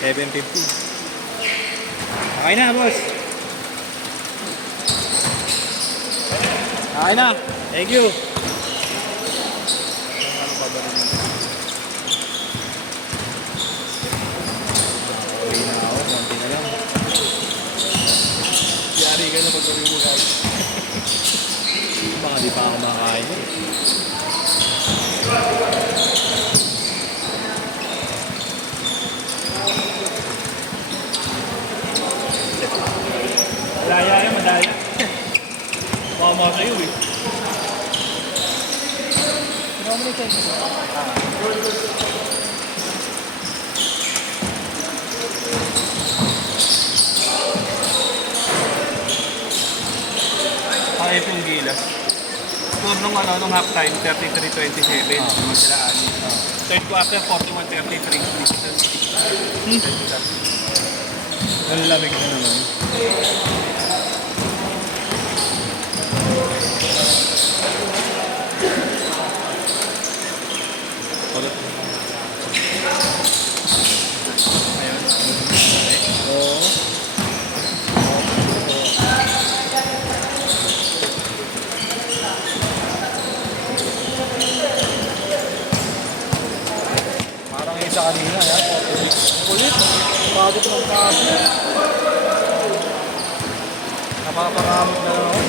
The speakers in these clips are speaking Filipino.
750. Okay na, boss. Okay na. Thank you. Ano pa ba rin yun? Uwi na ako. Konti na lang. Yari ka na pag-uwi mo guys. Baka di pa ako makakain eh. Madaya yan, madaya. Baka mga sa'yo eh. Sino mo nito? Ito yung gilas. Score nung half time, 33-27. Naman sila ani. Third quarter, 41-33. Ang lamig na naman. Ayun. Oo. Parang isa kanina, yan. Kulit. Pagod ng kaso. Napapakamot na lang ako.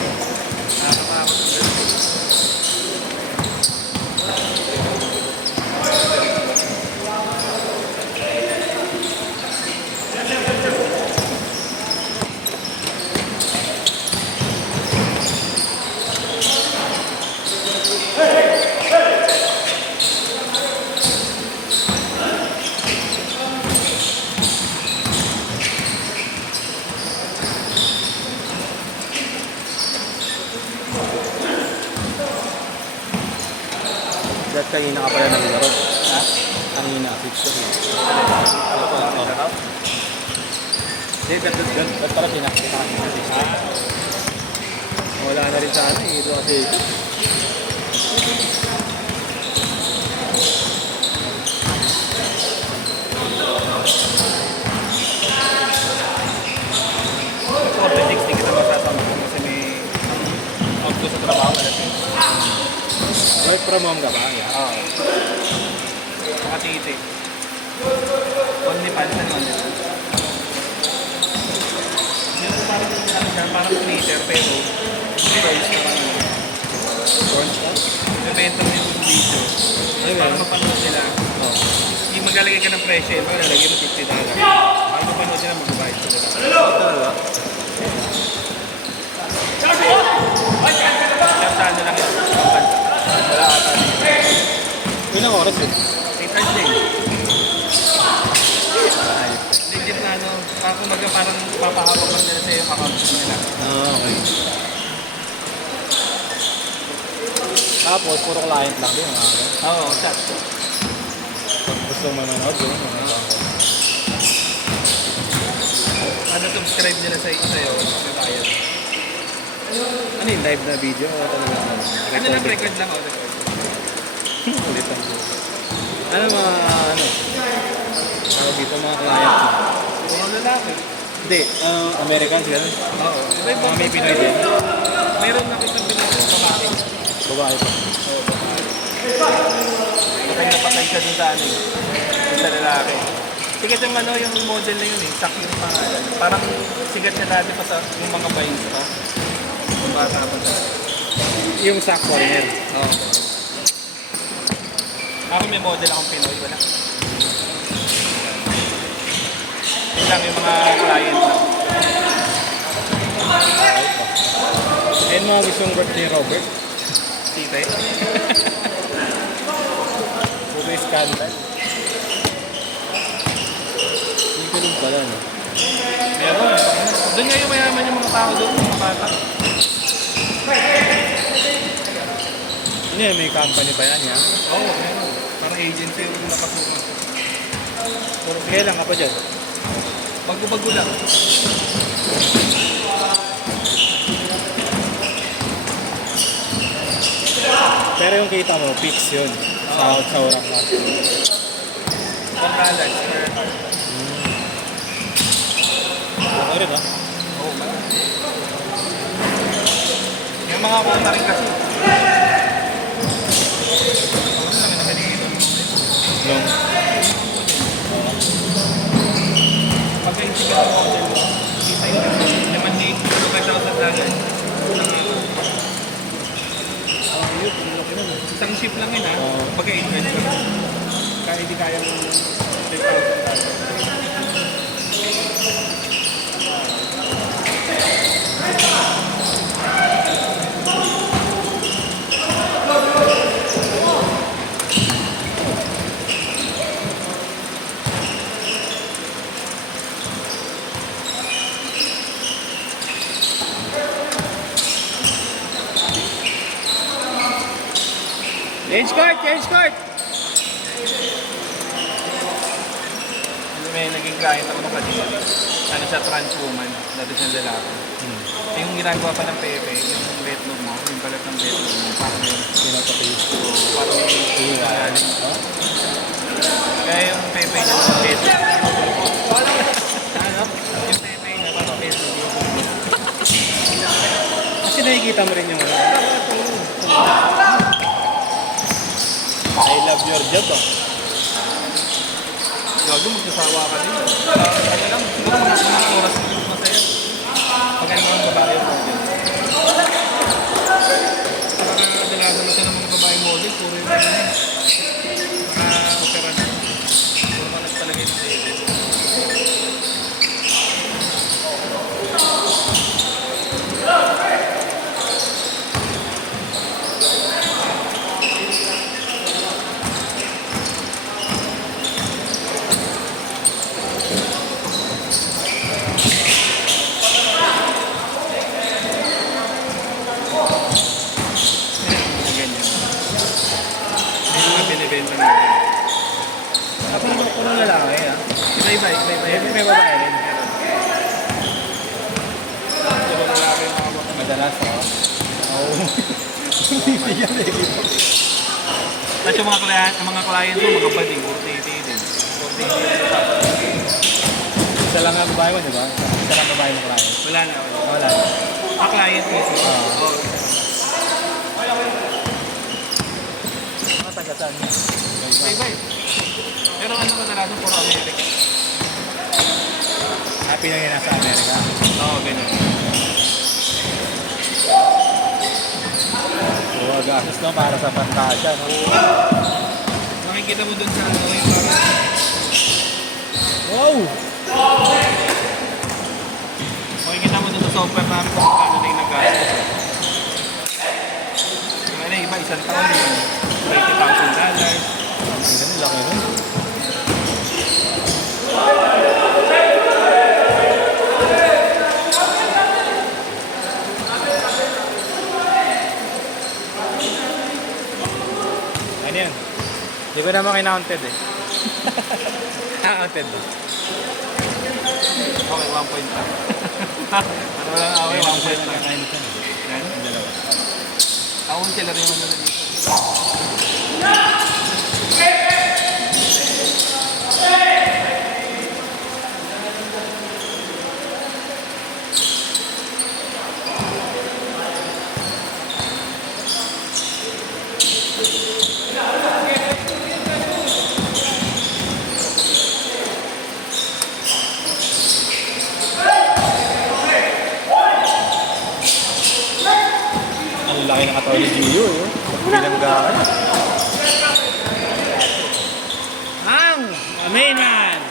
Napapakamot na lang. Dahil kanina ka pala ng laro. Ha? Kanina, picture yun. Ano po lang ito? Hindi, ba't pala pinakita kanina? Wala na rin sana eh. Ito kasi Ito, 60 kita masasama ko kasi may auto sa trabaho. work from home ka ba? Yeah. Oo. Makatiti. Only pansan yun. Yung parang later pero choice na parang Orange ka? ibebenta mo yung video. Ay, Para meron. mapanood nila. Oo. Yung maglalagay ka ng presyo, yung maglalagay mo $50. Para mapanood nila, magbabayad sila. Ito talaga? Kaya saan na lang yun? Wala ata. Ilang oras eh? 8 hours din. Legit na ano, kumbaga parang papahawak lang nila sa yung account nila. Ah, okay. Tapos, puro client lang din. Oo, chat. Pag gusto mo manood, yun. Ano subscribe nila sa'yo, may bayad. Ano yung live na video? O talaga? Ano lang, record lang ako, record. Ulit ang ano mga ano? Tawag dito mga client mo? Puro lalaki. Hindi, Americans gano'n? Oo. Mga may Pinoy din? Mayroon na kitang pinag babae. Babae pa. Patay na patay siya dun sa ano eh. Dun sa lalaki. Sikat yung ano, yung model na yun eh. Sak yung pangalan. Parang sikat siya dati pa sa yung mga vines pa. Yung bata pa siya. Yung sack foreigner. Oo. Ako may model akong Pinoy, wala. Yun lang yung mga client lang. Ayun mga gustong birthday ni Robert. Site. Puro scandal. Yung ganun pala, no? Meron. Doon nga yung mayaman yung mga tao doon, mga bata. Ano yan, may company pa yan, yan? Oo, meron. Parang agency yung nakasukan. Puro kailan ka pa dyan? Bago-bago lang. Pero yung kita mo, fix yun. Sa orak na. Pangkalan. Sorry, no? Oo, yung mga kota rin kasi. Ang laki na ganito. Yung... Pagka yung sigat ng model mo, kita yun. Naman ni 5,000 lang. Isang ship lang yun ha. Pagka 8 lang. Kaya hindi kaya mo 5,000. Change card! Change card! May naging client ako nung kanina. Ano siya, trans woman. Dati siya lalaki. Yung ginagawa pa ng Pepe, yung betlog mo, yung balat ng betlog mo, parang yun. Pinapatay. Parang may ilalim. Kaya yung Pepe niya ng betlog. Ano? Yung Pepe niya parang betlog. Kasi nakikita mo rin yung ano. I love your job, ah. Gago, magsasawa ka din. Ano lang, siguro mga oras na yung masaya. Pag ano mga babae yung model. Kadalasan na siya ng mga babae model, puro yung ano yun. Naka-opera na. Puro ka nagpalagay ng label. Ganyan. May mga binibenta natin. Puro lalaki, ah. Iba-iba, iba-iba. May babae rin. Puro lalaki yung mga babae. Madalas, oh. Oo. Hindi yan eh. Tapos yung mga client mo, mga bading, puro titi din. Puro titi din. Isa lang ang babae mo, di ba? Isa lang babae mo client. Wala na. Wala. Mga client mismo. Oo. Oo. Mga tagasan. Iba-iba eh. Pero ano kadalasan puro America. Happy na yun nasa Amerika. Oo, ganyan. Oo, gasos no, para sa Fantasia, no? Makikita mo dun sa ano, yung parang Wow! makikita mo dun sa software namin kung paano na yung nag-gastos. Ano iba, isang taon yung $30,000. Ang ganda, laki rin. Ano yan? Di ko naman kinaunted eh. Counted ba? Okay, 1 point lang. Ano lang away, 1 point lang. Yan. Ako sila rin yung ano dito. Ang laki ng katawan ni Gio, eh. Binanggaan. Ang main man!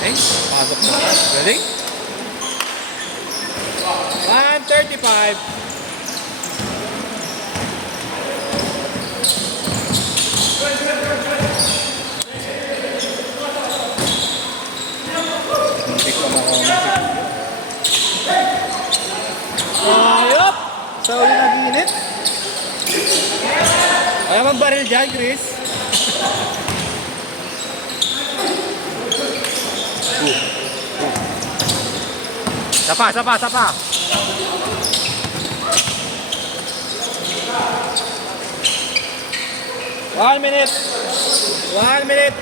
Okay, pasok na. Ready? 135. Ayop! Sa uli nag-init. Kaya magbaril dyan, Chris. Sapa. 1 minute. 1 minute.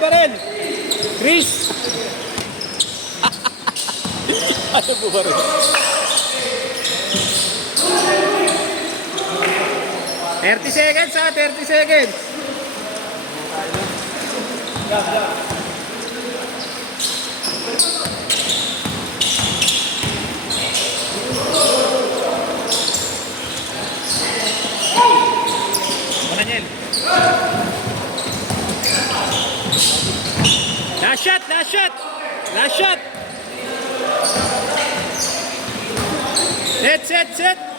Barel. Chris. Ano po barel? Thirty seconds ha, 30 seconds. Daniel. Last shot. Set.